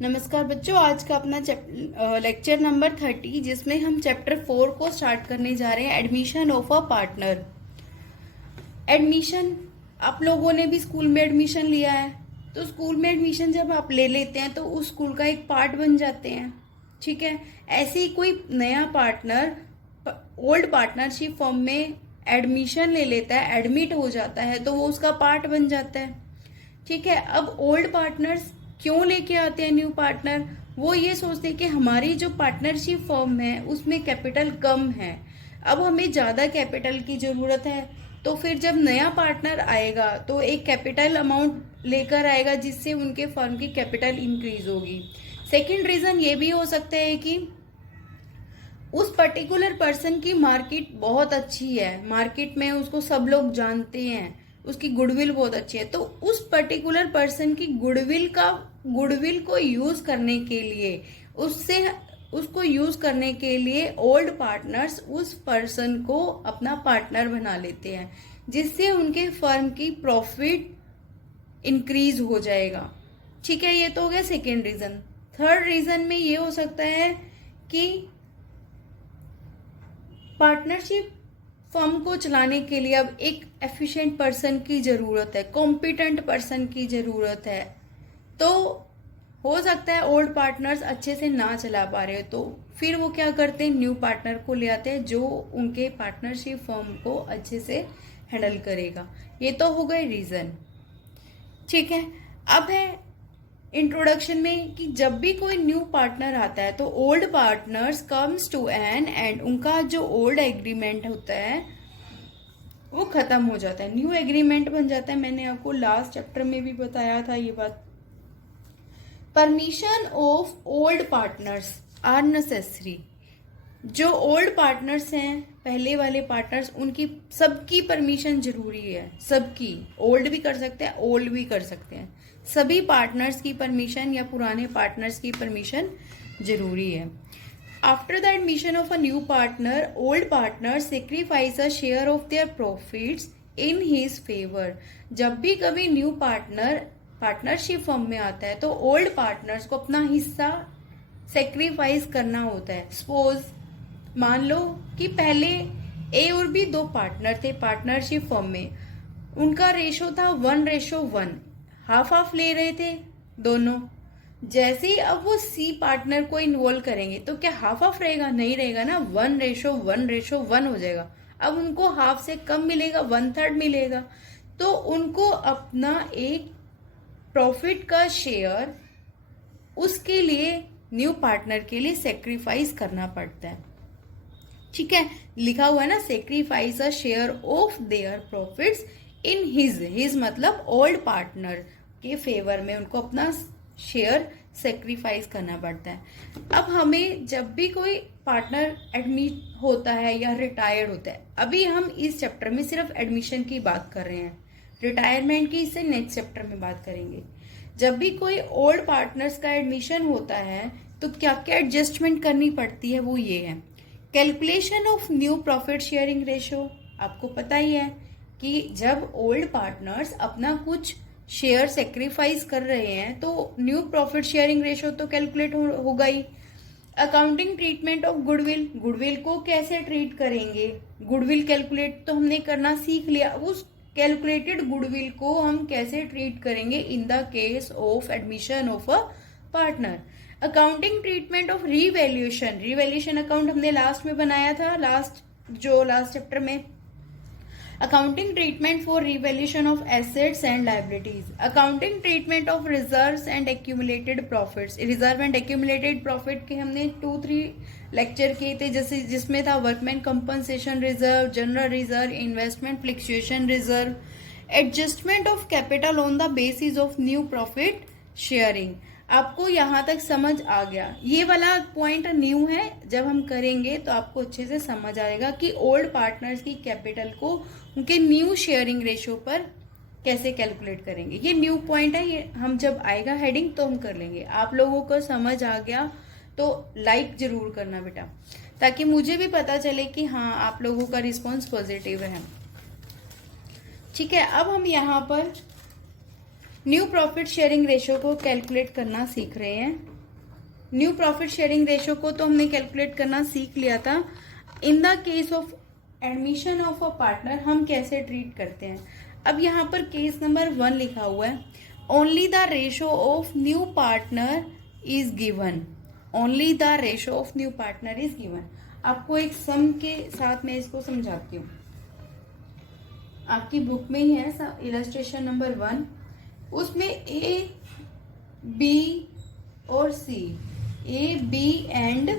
नमस्कार बच्चों, आज का अपना लेक्चर नंबर 30 जिसमें हम चैप्टर 4 को स्टार्ट करने जा रहे हैं, admission of a partner. Admission, आप लोगों ने भी स्कूल में एडमिशन लिया है, तो स्कूल में एडमिशन जब आप ले लेते हैं तो उस स्कूल का एक पार्ट बन जाते हैं। ठीक है, ऐसे ही कोई नया पार्टनर ओल्ड पार्टनरशिप फॉर्म में एडमिशन ले लेता है, एडमिट हो जाता है, तो वो उसका पार्ट बन जाता है। ठीक है, अब ओल्ड पार्टनर्स क्यों लेके आते हैं न्यू पार्टनर? वो ये सोचते हैं कि हमारी जो पार्टनरशिप फर्म है उसमें कैपिटल कम है, अब हमें ज्यादा कैपिटल की जरूरत है। तो फिर जब नया पार्टनर आएगा तो एक कैपिटल अमाउंट लेकर आएगा जिससे उनके फर्म की कैपिटल इंक्रीज होगी। सेकंड रीजन ये भी हो सकता है कि उस पर्टिकुलर पर्सन की मार्केट बहुत अच्छी है, मार्केट में उसको सब लोग जानते हैं, उसकी गुडविल बहुत अच्छी है, तो उस पर्टिकुलर पर्सन की गुडविल को यूज करने के लिए उसको यूज करने के लिए ओल्ड पार्टनर्स उस पर्सन को अपना पार्टनर बना लेते हैं, जिससे उनके फर्म की प्रॉफिट इंक्रीज हो जाएगा। ठीक है, ये तो हो गया सेकेंड रीजन। थर्ड रीजन में ये हो सकता है कि पार्टनरशिप फर्म को चलाने के लिए अब एक एफिशिएंट पर्सन की जरूरत है, कॉम्पिटेंट पर्सन की जरूरत है। तो हो सकता है ओल्ड पार्टनर्स अच्छे से ना चला पा रहे हो, तो फिर वो क्या करते हैं, न्यू पार्टनर को ले आते हैं जो उनके पार्टनरशिप फर्म को अच्छे से हैंडल करेगा। ये तो हो गए रीजन। ठीक है, अब है इंट्रोडक्शन में कि जब भी कोई न्यू पार्टनर आता है तो old partners comes to an end उनका जो ओल्ड एग्रीमेंट होता है वो खत्म हो जाता है, न्यू एग्रीमेंट बन जाता है। मैंने आपको लास्ट चैप्टर में भी बताया था ये बात। Permission of old partners are necessary. जो ओल्ड पार्टनर्स हैं, पहले वाले पार्टनर्स, उनकी सबकी परमिशन जरूरी है, सबकी। ओल्ड भी कर सकते हैं, ओल्ड भी कर सकते हैं, सभी पार्टनर्स की परमिशन या पुराने पार्टनर्स की परमिशन जरूरी है। After the admission of a new partner, old partner sacrifice a share of their profits in his favour. जब भी कभी न्यू पार्टनर पार्टनरशिप फर्म में आता है तो ओल्ड पार्टनर्स को अपना हिस्सा सेक्रीफाइस करना होता है। सपोज मान लो कि पहले ए और बी दो पार्टनर थे पार्टनरशिप फर्म में, उनका रेशो था 1:1, हाफ हाफ ले रहे थे दोनों। जैसे ही अब वो सी पार्टनर को इन्वॉल्व करेंगे तो क्या हाफ हाफ रहेगा? नहीं रहेगा ना, 1:1 हो जाएगा। अब उनको हाफ से कम मिलेगा, 1/3 मिलेगा। तो उनको अपना एक प्रॉफिट का शेयर उसके लिए न्यू पार्टनर के लिए सेक्रीफाइस करना पड़ता है। ठीक है, लिखा हुआ है ना, sacrifice a share of their profits in his मतलब ओल्ड पार्टनर के फेवर में उनको अपना शेयर सेक्रीफाइस करना पड़ता है। अब हमें जब भी कोई पार्टनर एडमिट होता है या रिटायर्ड होता है, अभी हम इस चैप्टर में सिर्फ एडमिशन की बात कर रहे हैं, रिटायरमेंट की इससे नेक्स्ट चैप्टर में बात करेंगे। जब भी कोई ओल्ड पार्टनर्स का एडमिशन होता है तो क्या क्या एडजस्टमेंट करनी पड़ती है, वो ये है। Calculation of new profit sharing ratio. आपको पता ही है कि जब ओल्ड पार्टनर्स अपना कुछ शेयर सेक्रीफाइस कर रहे हैं तो न्यू प्रॉफिट शेयरिंग रेशो तो कैलकुलेट होगा ही। Accounting treatment of goodwill, goodwill को कैसे ट्रीट करेंगे, गुडविल कैलकुलेट तो हमने करना सीख लिया, उस कैलकुलेटेड गुडविल को हम कैसे ट्रीट करेंगे in the case of admission of a partner. Accounting treatment of revaluation, revaluation account हमने लास्ट में बनाया था, लास्ट चैप्टर में। Accounting treatment for revaluation of assets and liabilities. Accounting treatment of reserves and accumulated profits. Reserve and accumulated profit के हमने 2-3 lecture किए थे, जैसे जिसमें था workman compensation reserve, general reserve, investment fluctuation reserve. Adjustment of capital on the basis of new profit sharing. आपको यहाँ तक समझ आ गया? ये वाला पॉइंट न्यू है, जब हम करेंगे तो आपको अच्छे से समझ आएगा कि ओल्ड पार्टनर्स की कैपिटल को उनके न्यू शेयरिंग रेशो पर कैसे कैलकुलेट करेंगे। ये न्यू पॉइंट है, ये हम जब आएगा हेडिंग तो हम कर लेंगे। आप लोगों को समझ आ गया तो लाइक जरूर करना बेटा, ताकि मुझे भी पता चले कि हाँ आप लोगों का रिस्पॉन्स पॉजिटिव है। ठीक है, अब हम यहाँ पर न्यू प्रॉफिट शेयरिंग रेशो को कैलकुलेट करना सीख रहे हैं। न्यू प्रॉफिट शेयरिंग रेशो को तो हमने कैलकुलेट करना सीख लिया था। In the case of admission of a partner हम कैसे ट्रीट करते हैं। अब यहाँ पर केस नंबर 1 लिखा हुआ है, only the ratio of new partner is given. Only the ratio of new partner is given. आपको एक सम के साथ मैं इसको समझाती हूँ, आपकी बुक में ही है इलस्ट्रेशन नंबर 1। उसमें ए बी और सी, ए बी एंड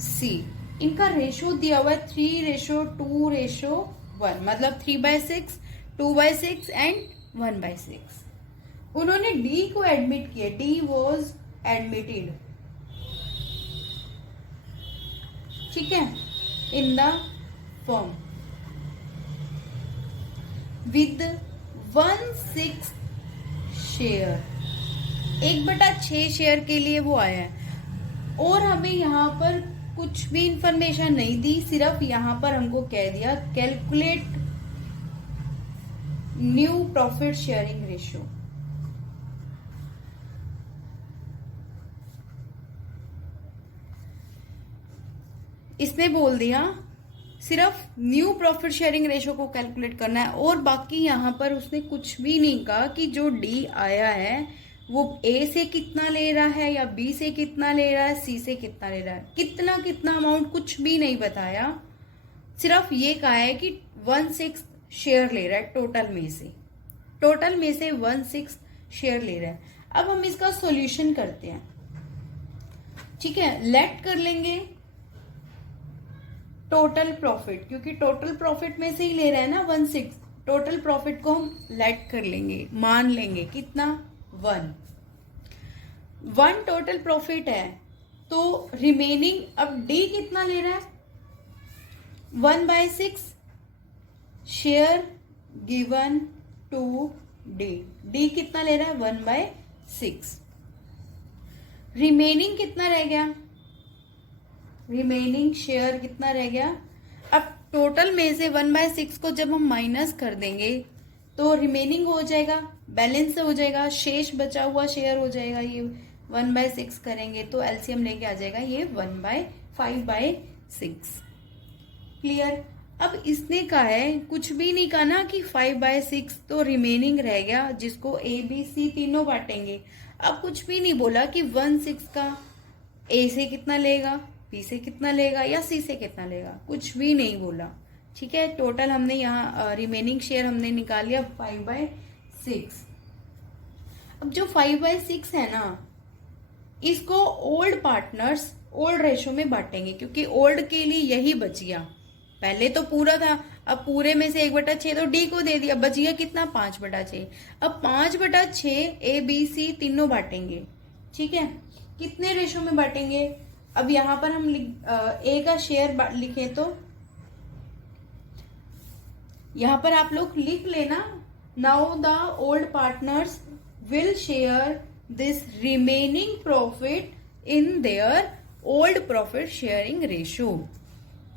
सी, इनका रेशो दिया हुआ है 3:2:1, मतलब 3/6, 2/6 एंड 1/6। उन्होंने डी को एडमिट किया, डी वॉज एडमिटेड, ठीक है, in the firm with 1/6 share, 1/6 share के लिए वो आया है। और हमें यहाँ पर कुछ भी इंफॉर्मेशन नहीं दी, सिर्फ यहाँ पर हमको कह दिया calculate new profit sharing ratio. इसने बोल दिया सिर्फ न्यू प्रॉफिट शेयरिंग रेशो को कैलकुलेट करना है, और बाकी यहाँ पर उसने कुछ भी नहीं कहा कि जो डी आया है वो ए से कितना ले रहा है या बी से कितना ले रहा है, सी से कितना ले रहा है, कितना कितना अमाउंट कुछ भी नहीं बताया। सिर्फ ये कहा है कि 1/6 शेयर ले रहा है टोटल में से, टोटल में से 1/6 शेयर ले रहा है। अब हम इसका सॉल्यूशन करते हैं, ठीक है। लेट कर लेंगे टोटल प्रॉफिट, क्योंकि टोटल प्रॉफिट में से ही ले रहा है ना 1/6, टोटल प्रॉफिट को हम लेट कर लेंगे, मान लेंगे कितना 1 टोटल प्रॉफिट है। तो रिमेनिंग अब डी कितना ले रहा है 1/6 share given to D, D कितना ले रहा है 1/6। रिमेनिंग कितना रह गया, रिमेनिंग शेयर कितना रह गया। अब टोटल में से 1/6 को जब हम माइनस कर देंगे तो रिमेनिंग हो जाएगा, बैलेंस हो जाएगा, शेष बचा हुआ शेयर हो जाएगा। ये 1/6 करेंगे तो एलसीएम लेके आ जाएगा ये 5/6। क्लियर। अब इसने कहा है, कुछ भी नहीं कहा ना कि 5/6, तो रिमेनिंग रह गया जिसको ए बी सी तीनों बांटेंगे। अब कुछ भी नहीं बोला कि 1/6 का ए से कितना लेगा, बी से कितना लेगा या सी से कितना लेगा, कुछ भी नहीं बोला, ठीक है। टोटल हमने यहाँ रिमेनिंग शेयर हमने निकाल लिया 5/6। अब जो 5/6 है ना, इसको ओल्ड पार्टनर्स ओल्ड रेशो में बांटेंगे, क्योंकि ओल्ड के लिए यही बच गया। पहले तो पूरा था, अब पूरे में से 1/6 तो डी को दे दिया, बच गया कितना 5/6। अब 5/6 ए बी सी तीनों बांटेंगे, ठीक है। कितने रेशो में बांटेंगे, अब यहां पर हम ए का शेयर लिखें तो यहां पर आप लोग लिख लेना, now the old partners will share this remaining profit in their old profit sharing ratio,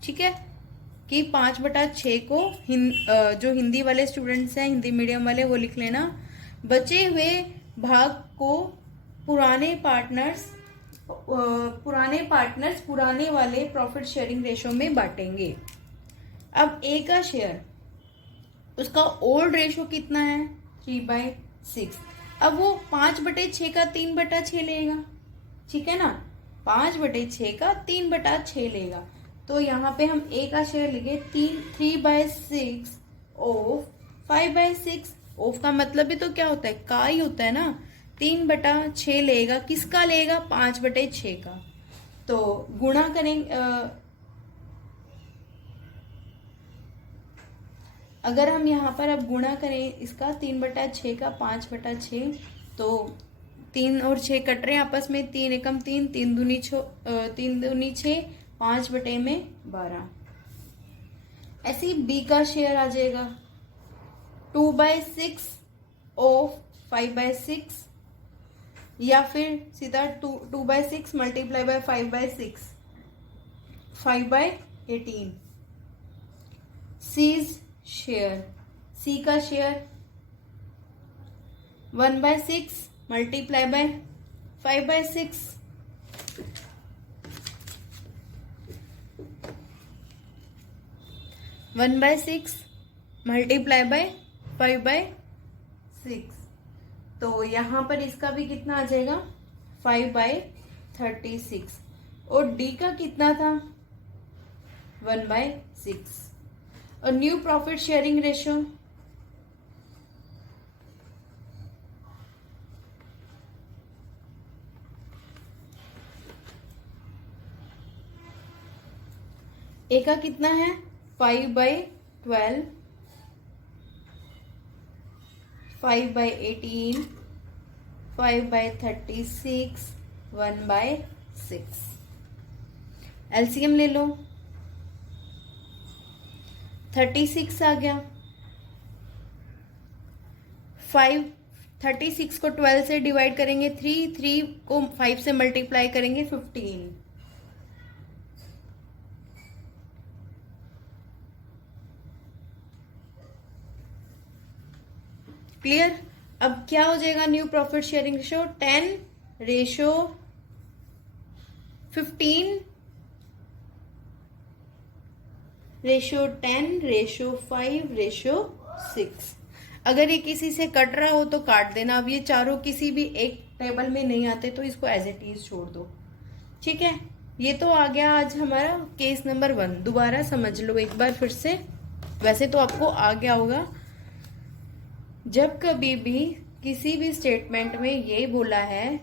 ठीक है। कि 5/6 को जो हिंदी वाले स्टूडेंट्स हैं, हिंदी मीडियम वाले, वो लिख लेना, बचे हुए भाग को पुराने पार्टनर्स पुराने वाले प्रॉफिट शेयरिंग रेशो में बांटेंगे। अब ए का शेयर, उसका ओल्ड रेशो कितना है 3/6। अब वो 5/6 का 3/6 लेगा, ठीक है ना, 5/6 का 3/6 लेगा। तो यहाँ पे हम ए का शेयर लिखे 3/6 ऑफ 5/6। ऑफ का मतलब भी तो क्या होता है, का ही होता है ना। 3/6 लेगा, किसका लेगा 5/6 का। तो गुणा करेंगे, अगर हम यहाँ पर अब गुणा करें इसका 3/6 का 5/6, तो 3 और 6 कट रहे हैं आपस में, 3 एकम 3, 3 दूनी 6, 5/12। ऐसे ही बी का शेयर आ जाएगा 2/6 ऑफ 5/6, या फिर सीधा 2/6 मल्टीप्लाई बाय 5/6, 5/18। सीज शेयर, सी का share 1/6 multiply by 5/6, 1/6 multiply by 5/6, तो यहां पर इसका भी कितना आ जाएगा 5/36, और डी का कितना था 1/6। और न्यू प्रॉफिट शेयरिंग रेशियो, ए का कितना है 5/12, 5/18, 5/36, 1/6। एलसीएम ले लो, 36 आ गया, 36 को 12 से डिवाइड करेंगे 3 को 5 से मल्टीप्लाई करेंगे 15, क्लियर। अब क्या हो जाएगा new profit sharing ratio 10:15, ratio 10:5:6। अगर ये किसी से कट रहा हो तो काट देना। अब ये चारों किसी भी एक टेबल में नहीं आते तो इसको एज इट इज छोड़ दो, ठीक है। ये तो आ गया आज हमारा केस नंबर 1। दोबारा समझ लो एक बार फिर से, वैसे तो आपको आ गया होगा। जब कभी भी किसी भी स्टेटमेंट में ये बोला है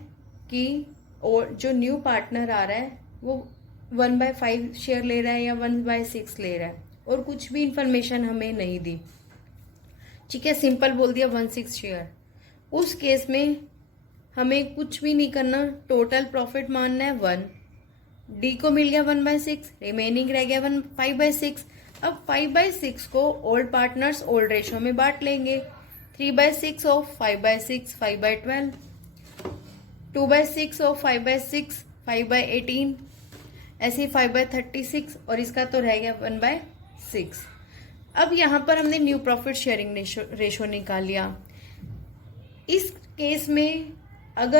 कि और जो न्यू पार्टनर आ रहा है वो 1/5 शेयर ले रहा है या 1/6 ले रहा है और कुछ भी इंफॉर्मेशन हमें नहीं दी, ठीक है, सिंपल बोल दिया 1/6 शेयर, उस केस में हमें कुछ भी नहीं करना, टोटल प्रॉफिट मानना है 1, डी को मिल गया 1/6, रिमेनिंग रह गया 5/6। अब 5/6 को ओल्ड पार्टनर्स ओल्ड रेशो में बांट लेंगे, 3/6 ऑफ 5/6 5/12, 2/6 ऑफ 5/6 5/18, ऐसे 5/36, और इसका तो रह गया 1/6। अब यहां पर हमने न्यू प्रॉफिट शेयरिंग रेशो निकाल लिया। इस केस में